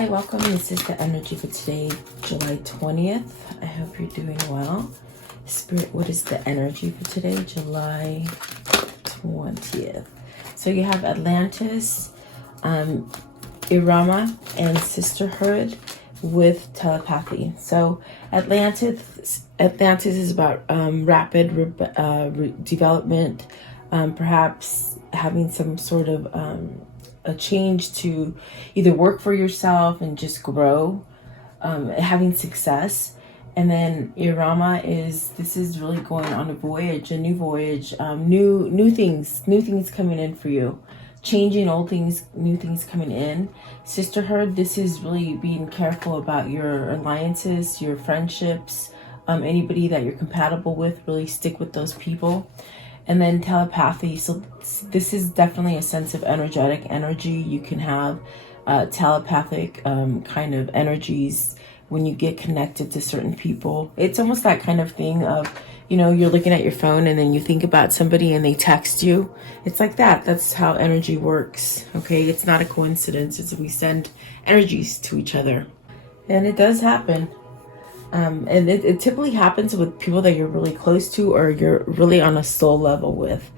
Hi, welcome. This is the energy for today, July 20th. I hope you're doing well. Spirit, what is the energy for today, July 20th? So you have Atlantis, Irama, and Sisterhood with telepathy. So Atlantis is about rapid development, perhaps having some sort of a change to either work for yourself and just grow, having success. And then Irama this is really going on a voyage, a new voyage, new things coming in for you, changing old things, new things coming in. Sisterhood, this is really being careful about your alliances, your friendships, anybody that you're compatible with, really stick with those people. And then telepathy, so this is definitely a sense of energetic energy. You can have telepathic kind of energies when you get connected to certain people. It's almost that kind of thing of, you know, you're looking at your phone and then you think about somebody and they text you. It's like that. That's how energy works, okay? It's not a coincidence. We send energies to each other. And it does happen. And it typically happens with people that you're really close to or you're really on a soul level with.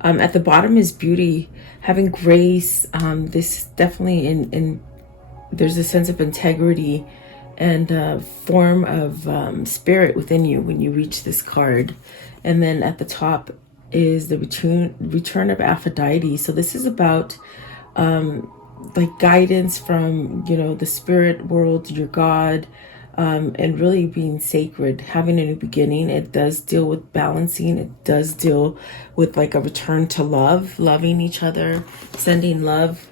At the bottom is beauty, having grace. This definitely there's a sense of integrity and a form of spirit within you when you reach this card. And then at the top is the return of Aphrodite. So this is about like guidance from, you know, the spirit world, your God, and really being sacred, having a new beginning. It does deal with balancing. It does deal with like a return to love, loving each other, sending love.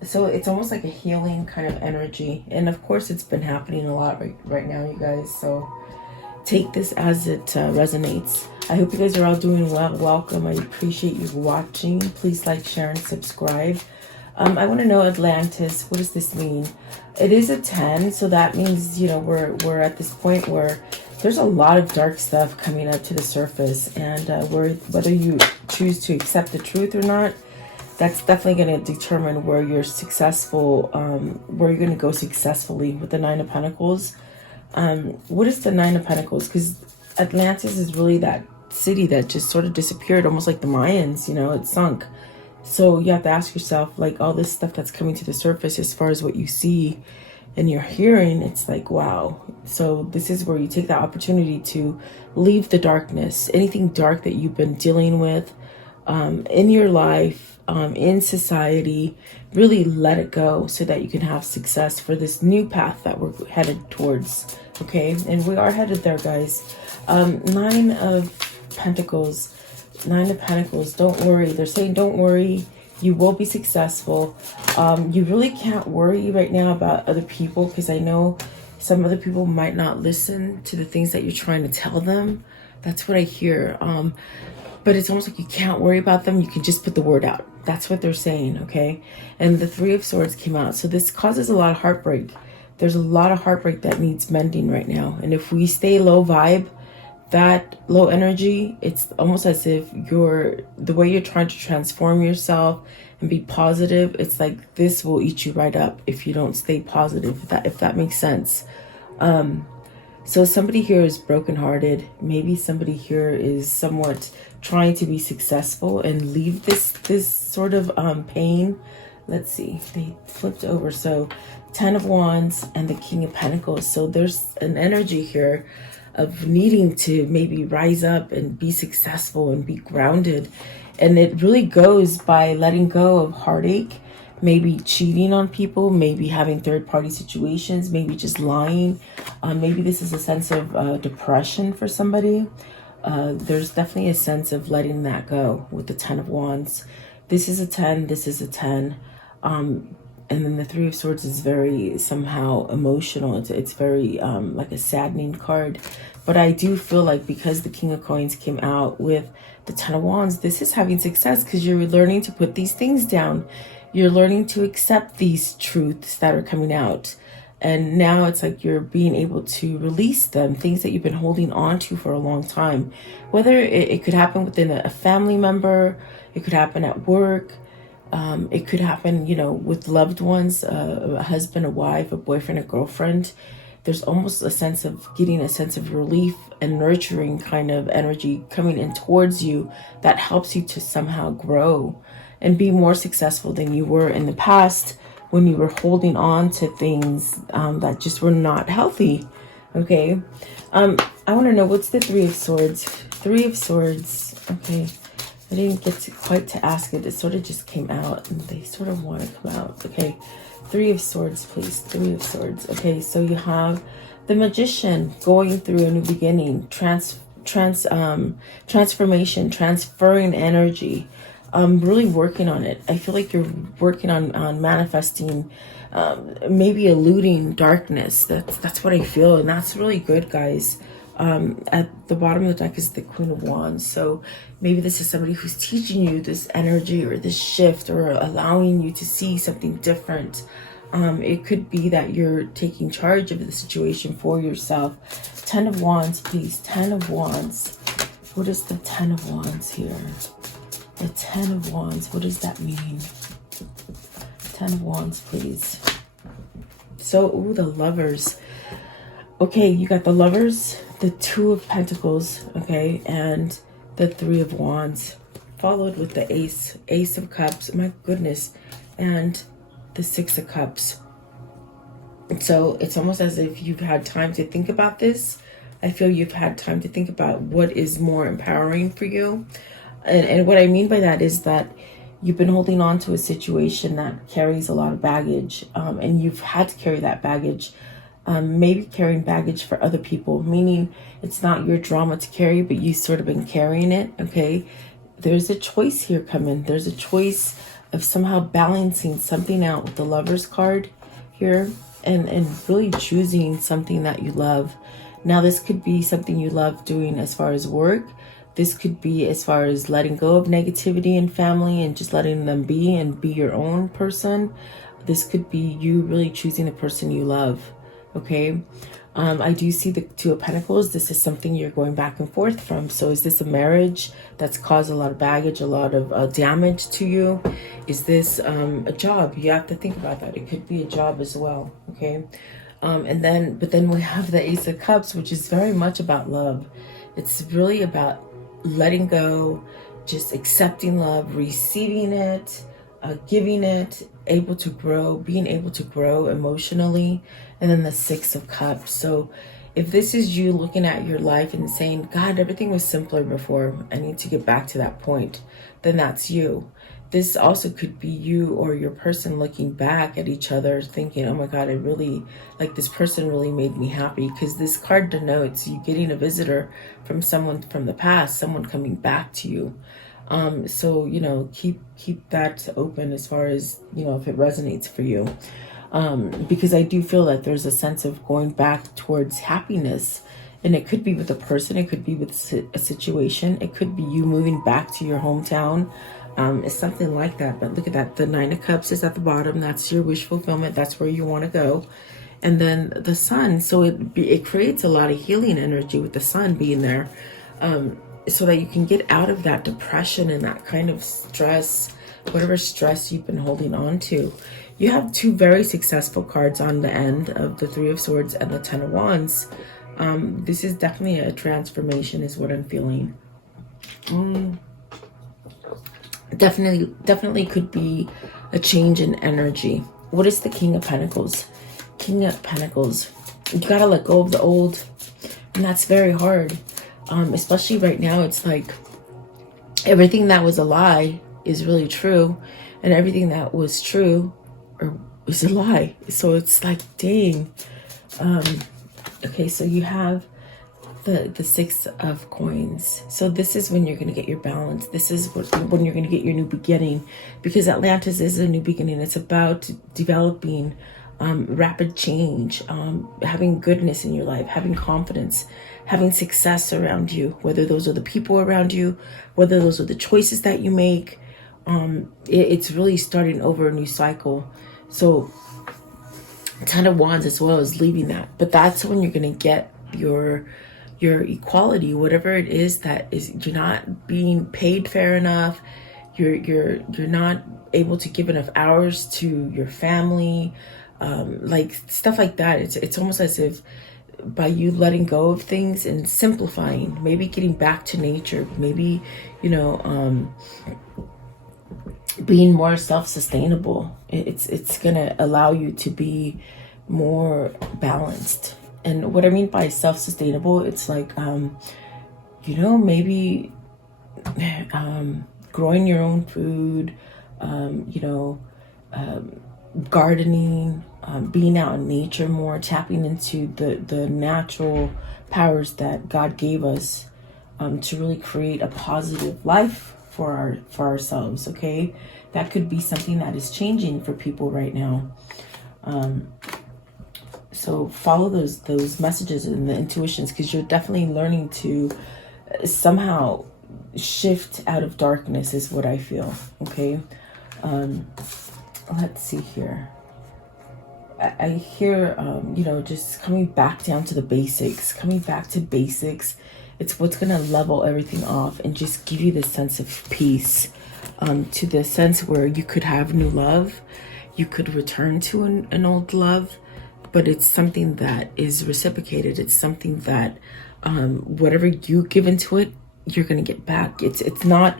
So it's almost like a healing kind of energy. And of course, it's been happening a lot right now, you guys. So take this as it resonates. I hope you guys are all doing well. Welcome. I appreciate you watching. Please like, share, and subscribe. I want to know Atlantis. What does this mean? It is a 10, so that means, you know, we're at this point where there's a lot of dark stuff coming up to the surface, and whether you choose to accept the truth or not, that's definitely going to determine where you're successful, where you're going to go successfully with the Nine of Pentacles. What is the Nine of Pentacles? Because Atlantis is really that city that just sort of disappeared, almost like the Mayans, you know, it sunk. So you have to ask yourself, like, all this stuff that's coming to the surface as far as what you see and you're hearing, it's like, wow. So this is where you take that opportunity to leave the darkness, anything dark that you've been dealing with in your life, in society, really let it go so that you can have success for this new path that we're headed towards, okay? And we are headed there, guys. Nine of Pentacles. Nine of Pentacles, don't worry. They're saying don't worry. You will be successful. You really can't worry right now about other people, because I know some other people might not listen to the things that you're trying to tell them. That's what I hear. But it's almost like you can't worry about them. You can just put the word out. That's what they're saying, okay? And the Three of Swords came out. So this causes a lot of heartbreak. There's a lot of heartbreak that needs mending right now. And if we stay low vibe, that low energy, it's almost as if the way you're trying to transform yourself and be positive, it's like this will eat you right up if you don't stay positive, if that makes sense. So somebody here is brokenhearted. Maybe somebody here is somewhat trying to be successful and leave this sort of pain. Let's see, they flipped over. So 10 of Wands and the King of Pentacles. So there's an energy here of needing to maybe rise up and be successful and be grounded. And it really goes by letting go of heartache, maybe cheating on people, maybe having third-party situations, maybe just lying. Maybe this is a sense of depression for somebody. There's definitely a sense of letting that go with the 10 of Wands. This is a 10, this is a 10. And then the Three of Swords is very somehow emotional. It's very like a saddening card. But I do feel like because the King of Coins came out with the 10 of Wands, this is having success because you're learning to put these things down. You're learning to accept these truths that are coming out. And now it's like you're being able to release them, things that you've been holding on to for a long time. Whether it could happen within a family member, it could happen at work, It could happen, you know, with loved ones, a husband, a wife, a boyfriend, a girlfriend. There's almost a sense of getting a sense of relief and nurturing kind of energy coming in towards you that helps you to somehow grow and be more successful than you were in the past when you were holding on to things that just were not healthy. Okay. I want to know, what's the Three of Swords? Three of Swords. Okay. I didn't get to quite to ask it. It sort of just came out and they sort of want to come out. Okay. Three of Swords, please. Three of Swords. Okay. So you have the Magician going through a new beginning, transformation, transferring energy, really working on it. I feel like you're working on manifesting, maybe eluding darkness. That's what I feel. And that's really good, guys. At the bottom of the deck is the Queen of Wands. So maybe this is somebody who's teaching you this energy or this shift or allowing you to see something different. It could be that you're taking charge of the situation for yourself. Ten of Wands, please. Ten of Wands. What is the Ten of Wands here? The Ten of Wands. What does that mean? Ten of Wands, please. So, ooh, the Lovers. Okay, you got the Lovers, the Two of Pentacles, okay, and the Three of Wands, followed with the Ace of Cups, my goodness, and the Six of Cups. So it's almost as if you've had time to think about this. I feel you've had time to think about what is more empowering for you. And what I mean by that is that you've been holding on to a situation that carries a lot of baggage, and you've had to carry that baggage. Maybe carrying baggage for other people, meaning it's not your drama to carry, but you sort of been carrying it, okay? There's a choice here coming. There's a choice of somehow balancing something out with the Lovers card here and really choosing something that you love. Now, this could be something you love doing as far as work. This could be as far as letting go of negativity in family and just letting them be and be your own person. This could be you really choosing the person you love. Okay, I do see the Two of Pentacles. This is something you're going back and forth from. So is this a marriage that's caused a lot of baggage, a lot of damage to you? Is this a job? You have to think about that. It could be a job as well. Okay, but then we have the Ace of Cups, which is very much about love. It's really about letting go, just accepting love, receiving it, giving it, able to grow, being able to grow emotionally. And then the Six of Cups. So if this is you looking at your life and saying, God, everything was simpler before, I need to get back to that point, then that's you. This also could be you or your person looking back at each other thinking, oh my God, I really, like, this person really made me happy, because this card denotes you getting a visitor from someone from the past, someone coming back to you. So, you know, keep that open as far as, you know, if it resonates for you. Because I do feel that there's a sense of going back towards happiness, and it could be with a person, it could be with a situation, it could be you moving back to your hometown. It's something like that. But look at that, the Nine of Cups is at the bottom. That's your wish fulfillment. That's where you want to go. And then the Sun, so it creates a lot of healing energy with the Sun being there, so that you can get out of that depression and that kind of stress, whatever stress you've been holding on to. You have two very successful cards on the end of the Three of Swords and the Ten of Wands. This is definitely a transformation is what I'm feeling. Definitely could be a change in energy. What is the King of Pentacles? King of Pentacles. You gotta let go of the old, and that's very hard. Especially right now, it's like everything that was a lie is really true, and everything that was true is a lie. So it's like, dang. Okay, so you have the Six of Coins. So this is when you're going to get your balance. This is when you're going to get your new beginning, because Atlantis is a new beginning. It's about developing rapid change, having goodness in your life, having confidence, having success around you, whether those are the people around you, whether those are the choices that you make. It's really starting over a new cycle. So Ten of Wands as well as leaving that. But that's when you're going to get your equality, whatever it is that is, you're not being paid fair enough, you're not able to give enough hours to your family, like stuff like that. It's almost as if by you letting go of things and simplifying, maybe getting back to nature, maybe, you know, being more self-sustainable, it's gonna allow you to be more balanced. And what I mean by self-sustainable, it's like, you know, maybe growing your own food, you know, gardening, being out in nature more, tapping into the natural powers that God gave us, to really create a positive life for ourselves. Okay, that could be something that is changing for people right now. So follow those messages and the intuitions, because you're definitely learning to somehow shift out of darkness, is what I feel. Okay, let's see here. I hear, you know, just coming back down to the basics, coming back to basics. It's what's going to level everything off and just give you this sense of peace, to the sense where you could have new love. You could return to an old love, but it's something that is reciprocated. It's something that, whatever you give into it, you're going to get back. It's not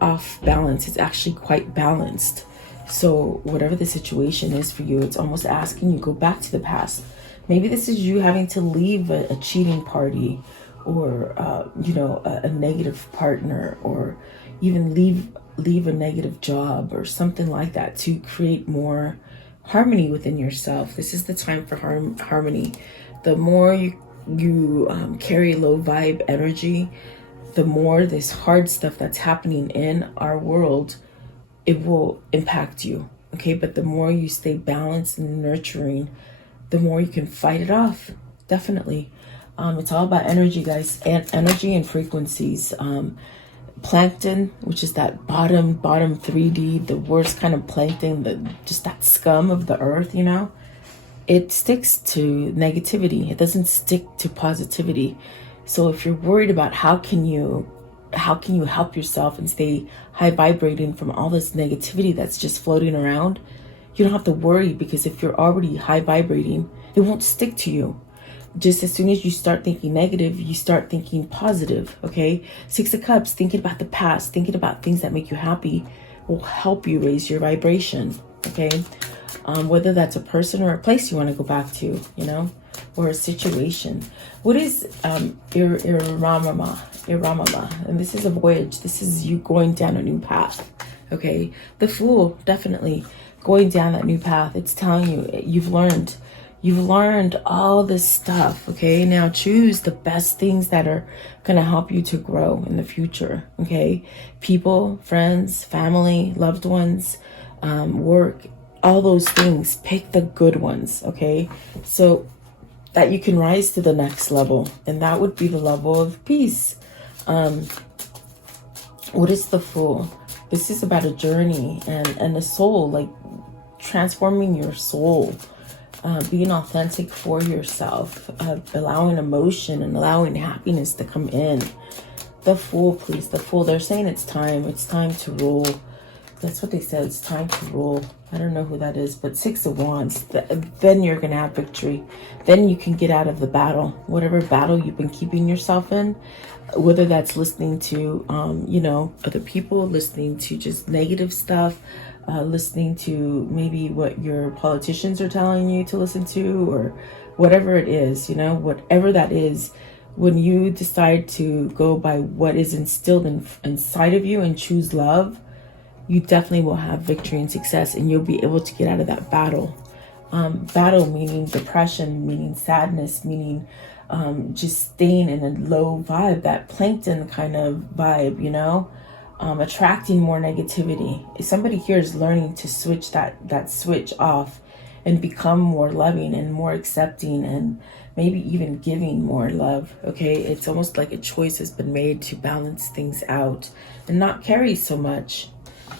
off balance. It's actually quite balanced. So whatever the situation is for you, it's almost asking you go back to the past. Maybe this is you having to leave a cheating party, or you know, a negative partner, or even leave a negative job or something like that, to create more harmony within yourself. This is the time for harmony. The more you carry low vibe energy, the more this hard stuff that's happening in our world, it will impact you. Okay, but the more you stay balanced and nurturing, the more you can fight it off. Definitely. It's all about energy, guys, and energy and frequencies. Plankton, which is that bottom 3D, the worst kind of plankton, just that scum of the earth, you know, it sticks to negativity. It doesn't stick to positivity. So if you're worried about how can you help yourself and stay high vibrating from all this negativity that's just floating around, you don't have to worry, because if you're already high vibrating, it won't stick to you. Just as soon as you start thinking negative, you start thinking positive. Okay, 6 of Cups, thinking about the past, thinking about things that make you happy, will help you raise your vibration. Okay, whether that's a person or a place you want to go back to, you know, or a situation. What is Iramama? And this is a voyage. This is you going down a new path. Okay, the Fool, definitely going down that new path. It's telling you you've learned all this stuff. Okay, now choose the best things that are gonna help you to grow in the future. Okay, people, friends, family, loved ones, work, all those things. Pick the good ones. Okay, so that you can rise to the next level, and that would be the level of peace. What is the Fool? This is about a journey and a soul, like transforming your soul, being authentic for yourself, allowing emotion and allowing happiness to come in. The Fool, please, the Fool. They're saying it's time to roll. That's what they said. It's time to roll. I don't know who that is, but 6 of Wands. Then you're going to have victory. Then you can get out of the battle, whatever battle you've been keeping yourself in, whether that's listening to, you know, other people, listening to just negative stuff, listening to maybe what your politicians are telling you to listen to, or whatever it is, you know, whatever that is. When you decide to go by what is instilled inside of you and choose love, you definitely will have victory and success, and you'll be able to get out of that battle. Battle meaning depression, meaning sadness, meaning just staying in a low vibe, that plankton kind of vibe, you know, attracting more negativity. If somebody here is learning to switch that switch off and become more loving and more accepting, and maybe even giving more love. Okay, it's almost like a choice has been made to balance things out and not carry so much.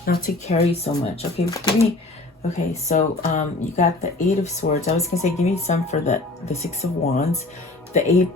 Not to carry so much. Okay, give me. Okay, so you got the 8 of Swords. I was gonna say give me some for the 6 of Wands. The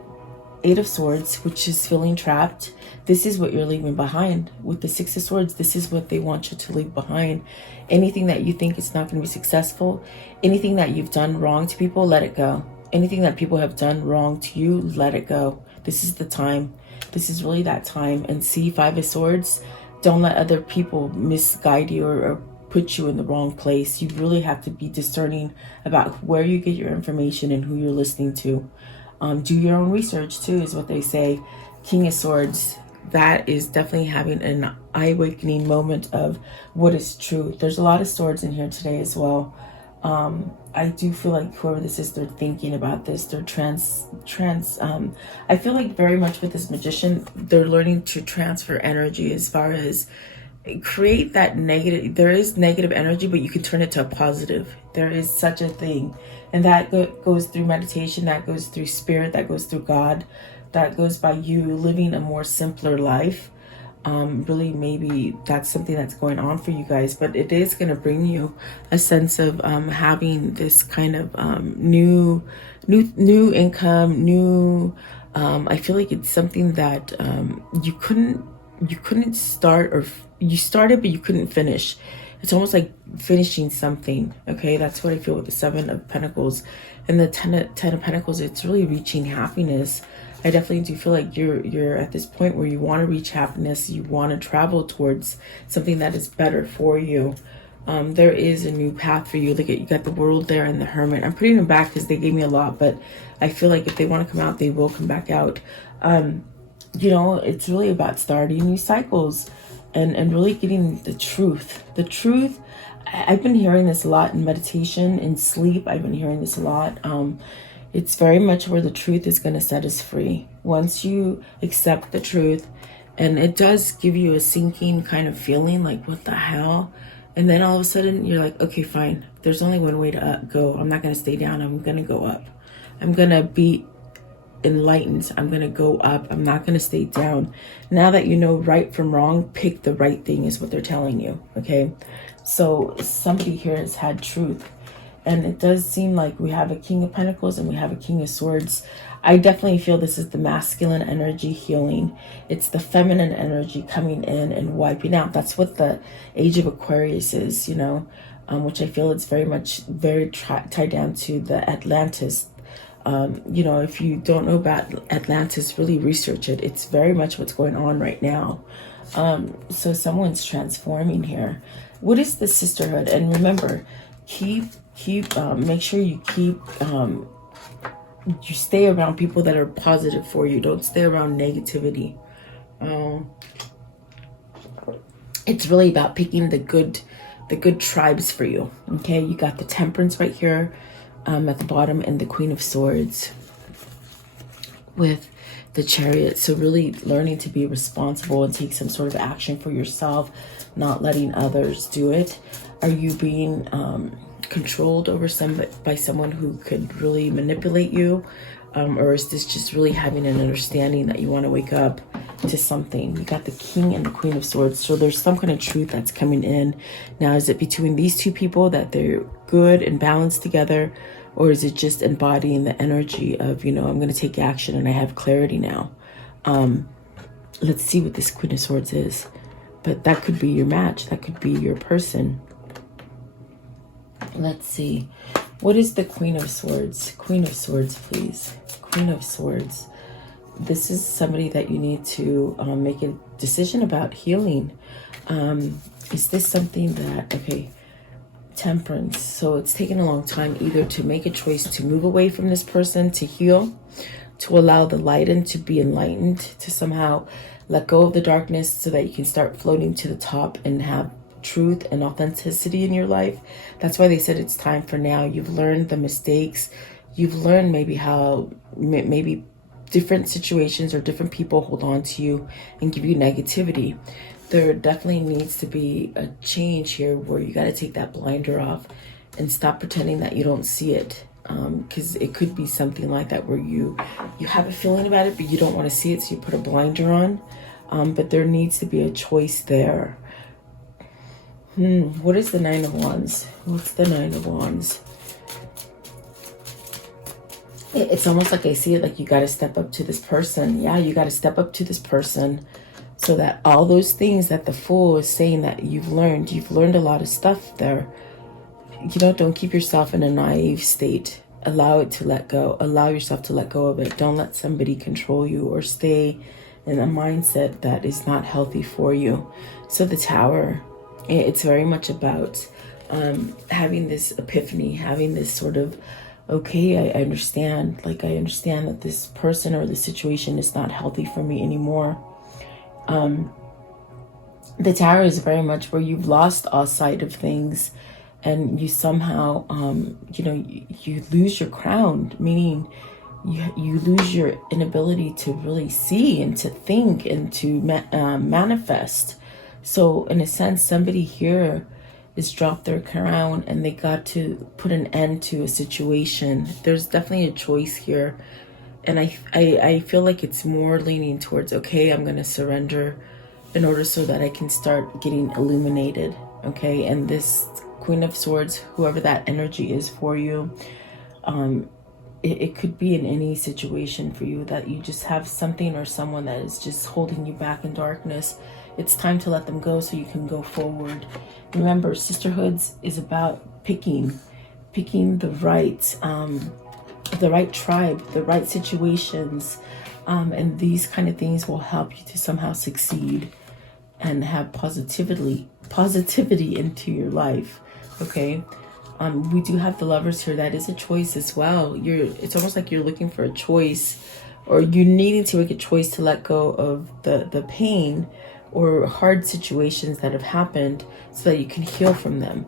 Eight of Swords, which is feeling trapped. This is what you're leaving behind. With the Six of Swords, this is what they want you to leave behind. Anything that you think is not going to be successful, anything that you've done wrong to people, let it go. Anything that people have done wrong to you, let it go. This is the time. This is really that time. And see, Five of Swords, don't let other people misguide you or put you in the wrong place. You really have to be discerning about where you get your information and who you're listening to. Do your own research too, is what they say. King of Swords, that is definitely having an eye-awakening moment of what is true. There's a lot of swords in here today as well. I do feel like whoever this is, they're thinking about this. They're I feel like very much with this magician, they're learning to transfer energy as far as create that negative. There is negative energy, but you can turn it to a positive. There is such a thing. And that goes through meditation, that goes through spirit, that goes through God, that goes by you living a more simpler life. Really, maybe that's something that's going on for you guys, but it is going to bring you a sense of having this kind of new income, I feel like it's something that you couldn't start, or you started but you couldn't finish. It's almost like finishing something. Okay, that's what I feel with the Seven of Pentacles and the Ten of Pentacles. It's really reaching happiness. I definitely do feel like you're at this point where you want to reach happiness. You want to travel towards something that is better for you. There is a new path for you. Look at, you got the World there and the Hermit. I'm putting them back because they gave me a lot, but I feel like if they want to come out, they will come back out. You know, it's really about starting new cycles and really getting the truth. The truth, I've been hearing this a lot in meditation, in sleep. I've been hearing this a lot. It's very much where the truth is going to set us free. Once you accept the truth, and it does give you a sinking kind of feeling like, what the hell? And then all of a sudden you're like, okay, fine. There's only one way to go. I'm not going to stay down. I'm going to go up. I'm going to be enlightened. I'm going to go up. I'm not going to stay down. Now that you know right from wrong, pick the right thing is what they're telling you. Okay. So somebody here has had truth. And it does seem like we have a King of Pentacles and we have a King of Swords. I definitely feel this is the masculine energy healing. It's the feminine energy coming in and wiping out. That's what the Age of Aquarius is, you know, which I feel it's very much tied down to the Atlantis. You know, if you don't know about Atlantis, really research it. It's very much what's going on right now. So someone's transforming here. What is the sisterhood? And remember, make sure you you stay around people that are positive for you. Don't stay around negativity. It's really about picking the good tribes for you. Okay, you got the Temperance right here at the bottom, and the Queen of Swords with the Chariot. So really learning to be responsible and take some sort of action for yourself, not letting others do it. Are you being controlled over by someone who could really manipulate you, or is this just really having an understanding that you want to wake up to something? You got the King and the Queen of Swords, so there's some kind of truth that's coming in. Now, is it between these two people that they're good and balanced together, or is it just embodying the energy of, you know, I'm going to take action and I have clarity now? Let's see what this Queen of Swords is. But that could be your match. That could be your person. Let's see. What is the Queen of Swords? Queen of Swords, please. Queen of Swords. This is somebody that you need to make a decision about healing. Is this something that, okay, Temperance. So it's taken a long time either to make a choice to move away from this person, to heal, to allow the light in, to be enlightened, to somehow let go of the darkness so that you can start floating to the top and have truth and authenticity in your life. That's why they said it's time for now. You've learned the mistakes. You've learned maybe how maybe different situations or different people hold on to you and give you negativity. There definitely needs to be a change here where you got to take that blinder off and stop pretending that you don't see it. Because it could be something like that where you have a feeling about it, but you don't want to see it, so you put a blinder on. But there needs to be a choice there. What is the Nine of Wands? What's the Nine of Wands? It's almost like I see it like you got to step up to this person. Yeah, you got to step up to this person so that all those things that the Fool is saying that you've learned a lot of stuff there. You know, don't keep yourself in a naive state. Allow it to let go. Allow yourself to let go of it. Don't let somebody control you or stay in a mindset that is not healthy for you. So the Tower, it's very much about having this epiphany, having this sort of, okay, I understand. Like, I understand that this person or the situation is not healthy for me anymore. The Tower is very much where you've lost all sight of things, and you somehow, you know, you lose your crown, meaning you lose your inability to really see and to think and to manifest. So in a sense, somebody here is dropped their crown and they got to put an end to a situation. There's definitely a choice here. And I feel like it's more leaning towards, okay, I'm going to surrender in order so that I can start getting illuminated. Okay. And this Queen of Swords, whoever that energy is for you, it could be in any situation for you that you just have something or someone that is just holding you back in darkness. It's time to let them go so you can go forward. Remember, sisterhoods is about picking the right tribe, the right situations, and these kind of things will help you to somehow succeed and have positivity into your life. Okay. We do have the Lovers here. That is a choice as well. It's almost like you're looking for a choice, or you needing to make a choice to let go of the pain or hard situations that have happened so that you can heal from them.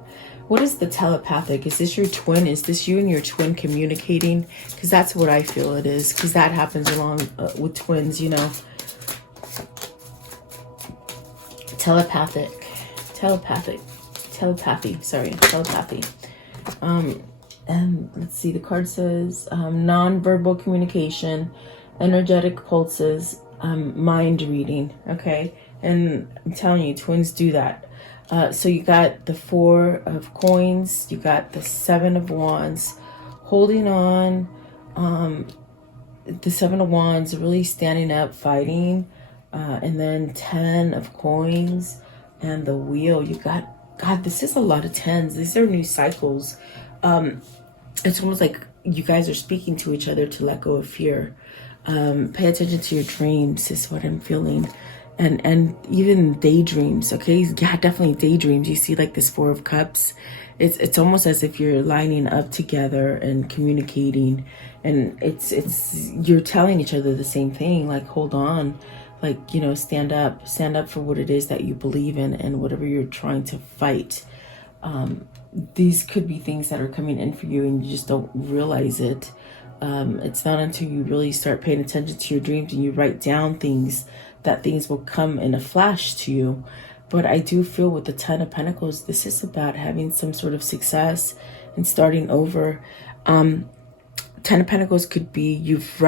What is the telepathic? Is this your twin? Is this you and your twin communicating? Because that's what I feel it is, because that happens along with twins, you know. Telepathy. And let's see, the card says non-verbal communication, energetic pulses, mind reading. Okay, and I'm telling you, twins do that. So you got the 4 of coins, you got the 7 of wands, holding on, the 7 of wands, really standing up, fighting, and then 10 of coins and the wheel. You got, God, this is a lot of 10s. These are new cycles. It's almost like you guys are speaking to each other to let go of fear. Pay attention to your dreams is what I'm feeling. And even daydreams, okay? Yeah, definitely daydreams. You see like this 4 of cups. It's almost as if you're lining up together and communicating, and it's you're telling each other the same thing, like, hold on, like, you know, stand up for what it is that you believe in and whatever you're trying to fight. These could be things that are coming in for you and you just don't realize it. It's not until you really start paying attention to your dreams and you write down things that things will come in a flash to you. But I do feel with the 10 of Pentacles, this is about having some sort of success and starting over. 10 of Pentacles could be you've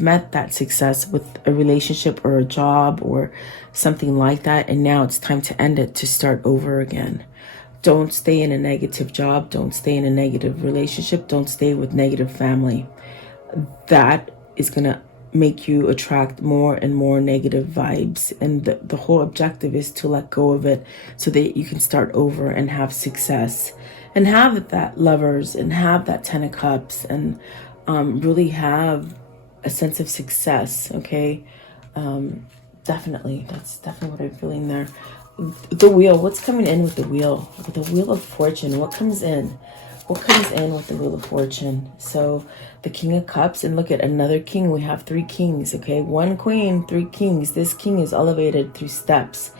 met that success with a relationship or a job or something like that, and now it's time to end it, to start over again. Don't stay in a negative job. Don't stay in a negative relationship. Don't stay with negative family. That is going to make you attract more and more negative vibes. And the whole objective is to let go of it so that you can start over and have success and have that Lovers and have that 10 of Cups and really have a sense of success. Okay. Definitely. That's definitely what I'm feeling there. The wheel, what's coming in with the wheel? With the Wheel of Fortune, what comes in? What comes in with the Wheel of Fortune? So the King of Cups, and look at another king. We have 3 kings, okay? 1 queen, 3 kings. This king is elevated through steps.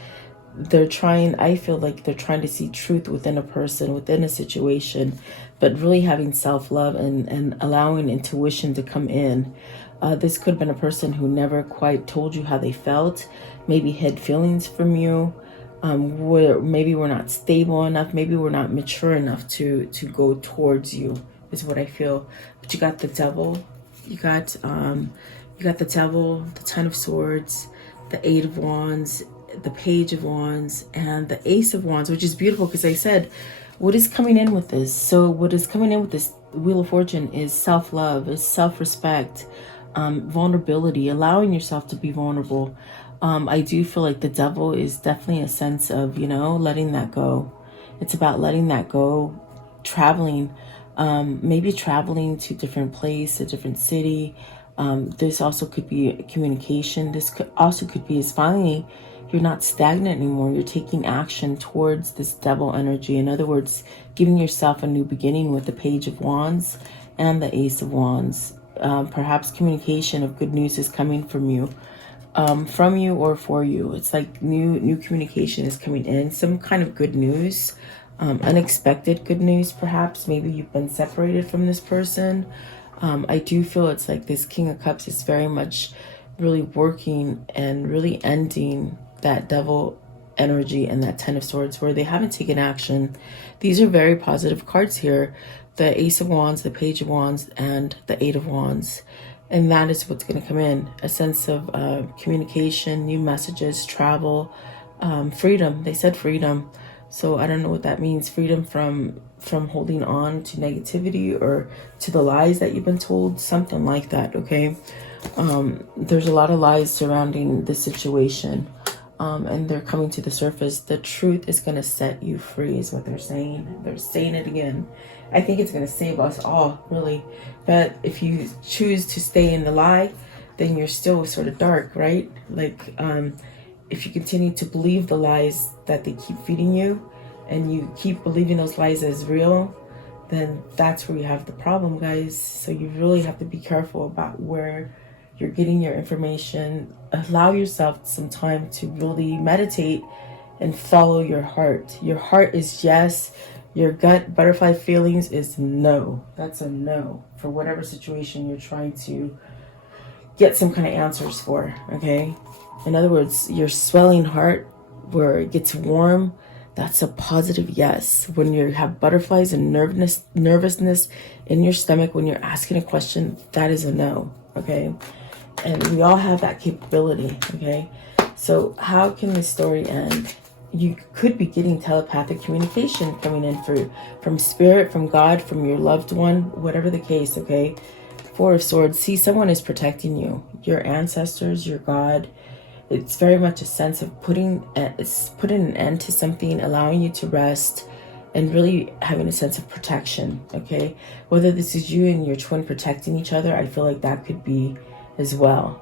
They're trying, I feel like they're trying to see truth within a person, within a situation, but really having self-love and allowing intuition to come in. This could have been a person who never quite told you how they felt, maybe hid feelings from you. Maybe we're not stable enough, maybe we're not mature enough to go towards you, is what I feel. But you got the Devil, you got the Devil, the 10 of Swords, the 8 of Wands, the Page of Wands, and the Ace of Wands, which is beautiful because I said, what is coming in with this? So what is coming in with this Wheel of Fortune is self-love, is self-respect, vulnerability, allowing yourself to be vulnerable. I do feel like the Devil is definitely a sense of, you know, letting that go. It's about letting that go, traveling, maybe traveling to a different place, a different city. This also could be communication. This also could be is finally you're not stagnant anymore. You're taking action towards this Devil energy. In other words, giving yourself a new beginning with the Page of Wands and the Ace of Wands. Perhaps communication of good news is coming from you or for you. It's like new communication is coming in. Some kind of good news, unexpected good news perhaps. Maybe you've been separated from this person. I do feel it's like this King of Cups is very much really working and really ending that Devil energy and that Ten of Swords where they haven't taken action. These are very positive cards here. The Ace of Wands, the Page of Wands, and the Eight of Wands. And that is what's going to come in. A sense of communication, new messages, travel, freedom. They said freedom. So I don't know what that means. Freedom from holding on to negativity or to the lies that you've been told. Something like that, okay? There's a lot of lies surrounding the situation. And they're coming to the surface. The truth is going to set you free is what they're saying. They're saying it again. I think it's going to save us all, really. But if you choose to stay in the lie, then you're still sort of dark, right? Like, if you continue to believe the lies that they keep feeding you, and you keep believing those lies as real, then that's where you have the problem, guys. So you really have to be careful about where you're getting your information. Allow yourself some time to really meditate and follow your heart. Your heart is yes. Your gut butterfly feelings is no. That's a no for whatever situation you're trying to get some kind of answers for, okay? In other words, your swelling heart where it gets warm, that's a positive yes. When you have butterflies and nervousness in your stomach when you're asking a question, that is a no, okay? And we all have that capability, okay? So how can this story end? You could be getting telepathic communication coming in from spirit, from God, from your loved one, whatever the case, okay? Four of Swords. See, someone is protecting you. Your ancestors, your God. It's very much a sense of putting an end to something, allowing you to rest, and really having a sense of protection, okay? Whether this is you and your twin protecting each other, I feel like that could be as well.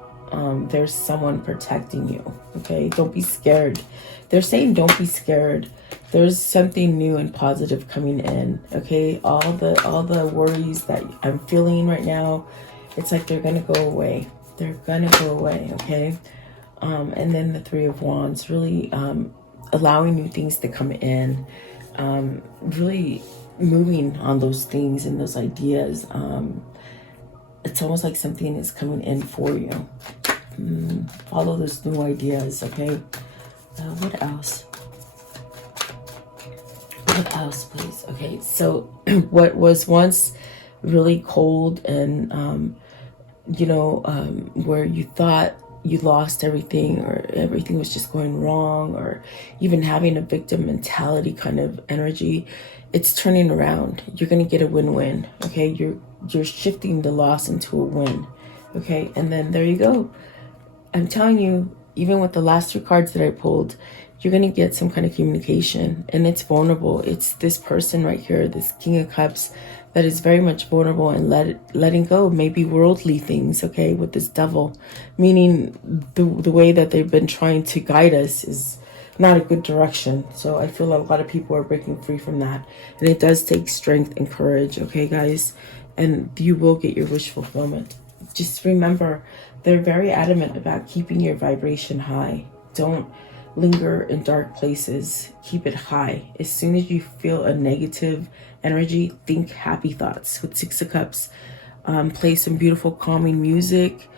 There's someone protecting you, okay? Don't be scared. They're saying don't be scared. There's something new and positive coming in, okay? All the worries that I'm feeling right now, it's like they're gonna go away. They're gonna go away, okay? And then the Three of Wands, really allowing new things to come in, really moving on those things and those ideas. It's almost like something is coming in for you. Follow those new ideas, okay? What else? What else, please? Okay, so what was once really cold and, where you thought you lost everything or everything was just going wrong or even having a victim mentality kind of energy, it's turning around. You're going to get a win-win, okay? You're shifting the loss into a win, okay? And then there you go. I'm telling you, even with the last two cards that I pulled, you're going to get some kind of communication, and it's vulnerable. It's this person right here, this King of Cups, that is very much vulnerable and letting go of maybe worldly things, okay, with this Devil, meaning the way that they've been trying to guide us is not a good direction. So I feel a lot of people are breaking free from that, and it does take strength and courage, okay, guys, and you will get your wish fulfillment. Just remember, they're very adamant about keeping your vibration high. Don't linger in dark places. Keep it high. As soon as you feel a negative energy, think happy thoughts. With Six of Cups, play some beautiful calming music.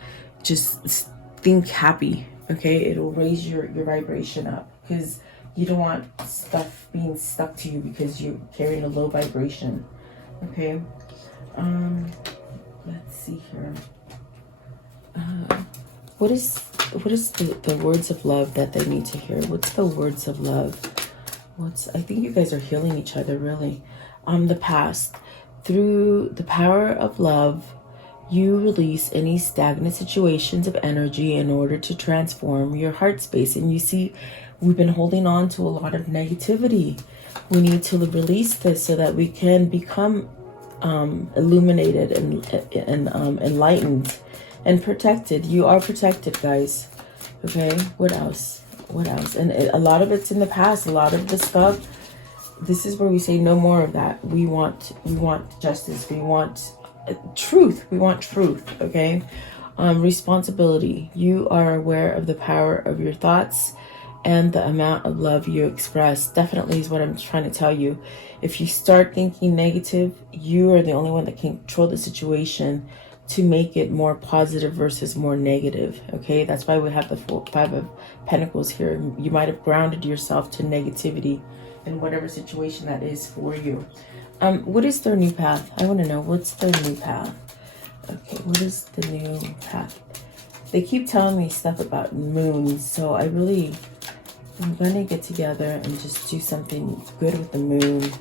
Just think happy, okay? It'll raise your vibration up, because you don't want stuff being stuck to you because you're carrying a low vibration, okay? Let's see here. What is the words of love that they need to hear? What's the words of love? I think you guys are healing each other, really. The past. Through the power of love, you release any stagnant situations of energy in order to transform your heart space. And you see, we've been holding on to a lot of negativity. We need to release this so that we can become illuminated and enlightened and protected. You are protected, guys. Okay, what else? What else? And a lot of it's in the past. A lot of the stuff, this is where we say no more of that. We want justice. We want truth. We want truth. Okay. Responsibility. You are aware of the power of your thoughts and the amount of love you express. Definitely is what I'm trying to tell you. If you start thinking negative, you are the only one that can control the situation to make it more positive versus more negative. Okay, that's why we have the Five of Pentacles here. You might have grounded yourself to negativity in whatever situation that is for you. What is their new path? I want to know, what's their new path? Okay, what is the new path? They keep telling me stuff about moons, so I'm gonna get together and just do something good with the moon.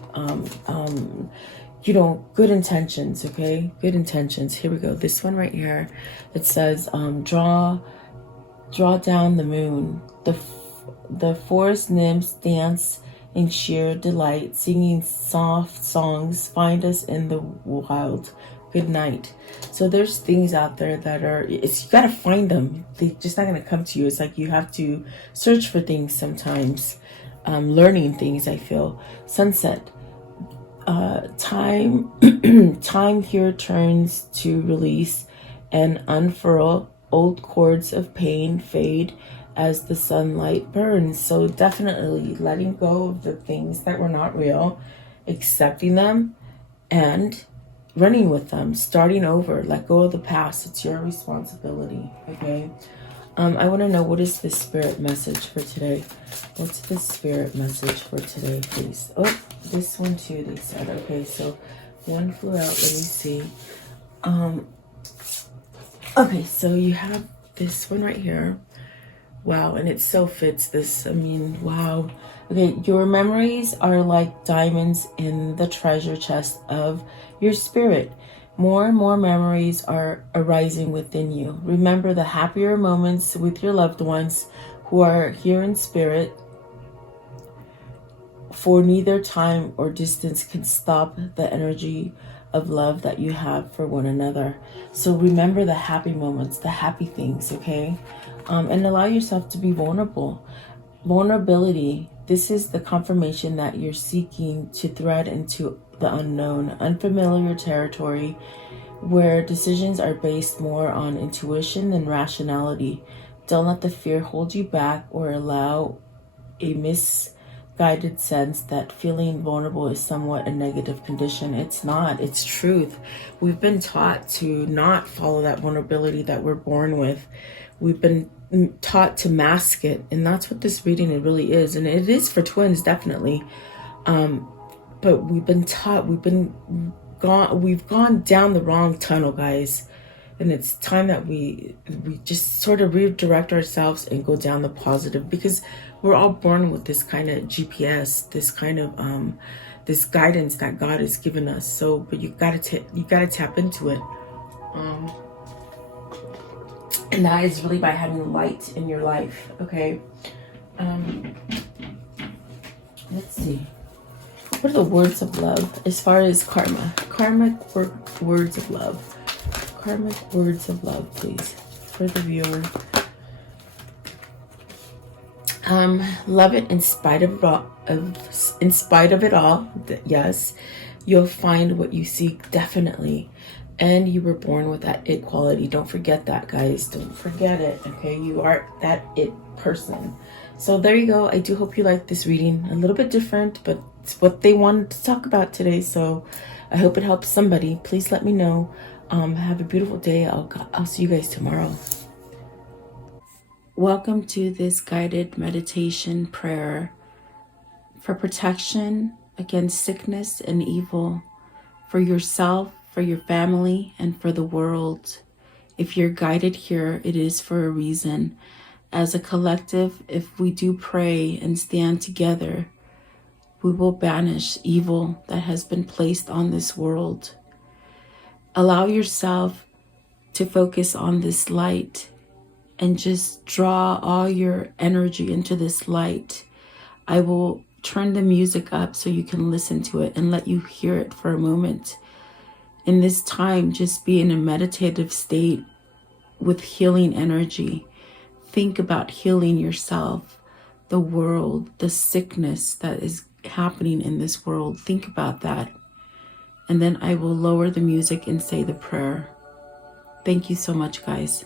You know, good intentions, okay? Good intentions. Here we go. This one right here. It says, draw down the moon. The forest nymphs dance in sheer delight, singing soft songs. Find us in the wild. Good night. So there's things out there that are, you gotta find them. They're just not gonna come to you. It's like you have to search for things sometimes. Learning things, I feel. Sunset. Time here turns to release and unfurl. Old cords of pain fade as the sunlight burns. So definitely letting go of the things that were not real, accepting them, and running with them, starting over. Let go of the past. It's your responsibility. Okay. I want to know, what is the spirit message for today? What's the spirit message for today, please? Oh, this one too, they said. Okay, so one flew out. Let me see. Okay, so you have this one right here. Wow, and it so fits this. I mean, wow. Okay, your memories are like diamonds in the treasure chest of your spirit. More and more memories are arising within you. Remember the happier moments with your loved ones who are here in spirit, for neither time or distance can stop the energy of love that you have for one another. So remember the happy moments, the happy things, okay? And allow yourself to be vulnerable. Vulnerability, this is the confirmation that you're seeking to thread into the unknown, unfamiliar territory where decisions are based more on intuition than rationality. Don't let the fear hold you back or allow a misguided sense that feeling vulnerable is somewhat a negative condition. It's not, it's truth. We've been taught to not follow that vulnerability that we're born with. We've been taught to mask it, and that's what this reading it really is. And it is for twins, definitely. But we've been taught, we've gone down the wrong tunnel, guys. And it's time that we just sort of redirect ourselves and go down the positive, because we're all born with this kind of GPS, this kind of this guidance that God has given us. So, but you gotta tap into it. And that is really by having light in your life, okay? Let's see. What are the words of love as far as karma? Karmic words of love. Karmic words of love, please, for the viewer. Love it in spite of it all. Yes, you'll find what you seek, definitely. And you were born with that it quality. Don't forget that, guys. Don't forget it, okay? You are that it person. So there you go. I do hope you liked this reading. A little bit different, but it's what they wanted to talk about today. So I hope it helps somebody. Please let me know. Have a beautiful day. I'll see you guys tomorrow. Welcome to this guided meditation prayer for protection against sickness and evil, for yourself, for your family, and for the world. If you're guided here, it is for a reason. As a collective, if we do pray and stand together, We will banish evil that has been placed on this world. Allow yourself to focus on this light and just draw all your energy into this light. I will turn the music up so you can listen to it and let you hear it for a moment. In this time, just be in a meditative state with healing energy. Think about healing yourself, the world, the sickness that is happening in this world. Think about that. And then I will lower the music and say the prayer. Thank you so much, guys.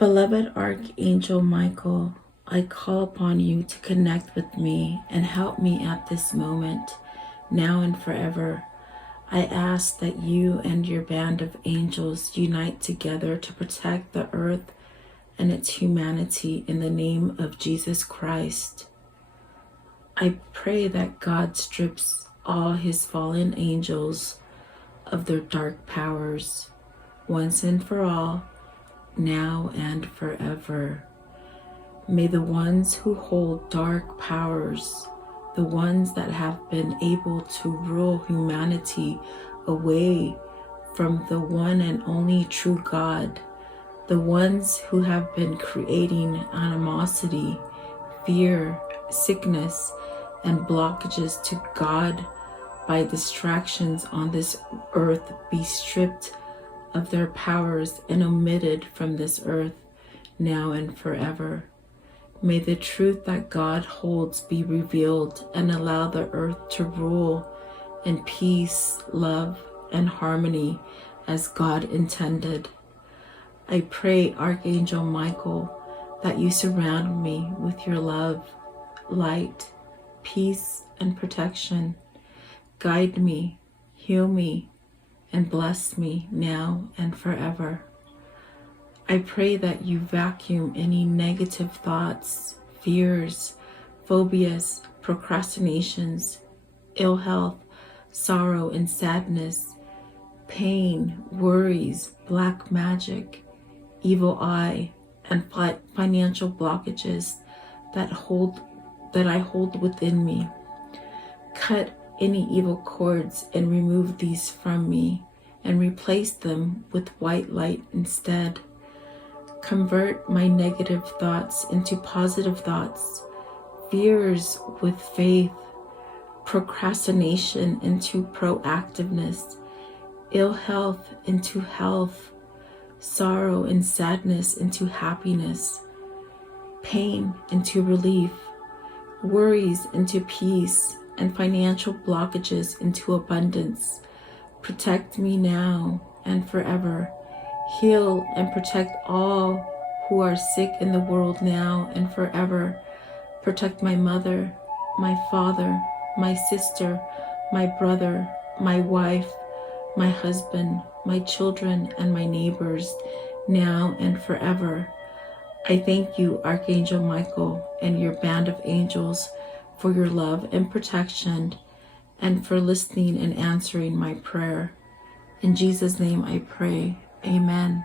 Beloved Archangel Michael, I call upon you to connect with me and help me at this moment, now and forever. I ask that you and your band of angels unite together to protect the earth and its humanity in the name of Jesus Christ. I pray that God strips all his fallen angels of their dark powers, once and for all, now and forever. May the ones who hold dark powers, the ones that have been able to rule humanity away from the one and only true God, the ones who have been creating animosity, fear, sickness, and blockages to God by distractions on this earth be stripped of their powers and omitted from this earth, now and forever. May the truth that God holds be revealed and allow the earth to rule in peace, love, and harmony as God intended. I pray, Archangel Michael, that you surround me with your love, light, peace, and protection. Guide me, heal me, and bless me now and forever. I pray that you vacuum any negative thoughts, fears, phobias, procrastinations, ill health, sorrow and sadness, pain, worries, black magic, evil eye, and financial blockages that I hold within me. Cut any evil cords and remove these from me and replace them with white light instead. Convert my negative thoughts into positive thoughts, fears with faith, procrastination into proactiveness, ill health into health, sorrow and sadness into happiness, pain into relief, worries into peace, and financial blockages into abundance. Protect me now and forever. Heal and protect all who are sick in the world now and forever. Protect my mother, my father, my sister, my brother, my wife, my husband, my children, and my neighbors now and forever. I thank you, Archangel Michael, and your band of angels for your love and protection and for listening and answering my prayer. In Jesus' name I pray. Amen.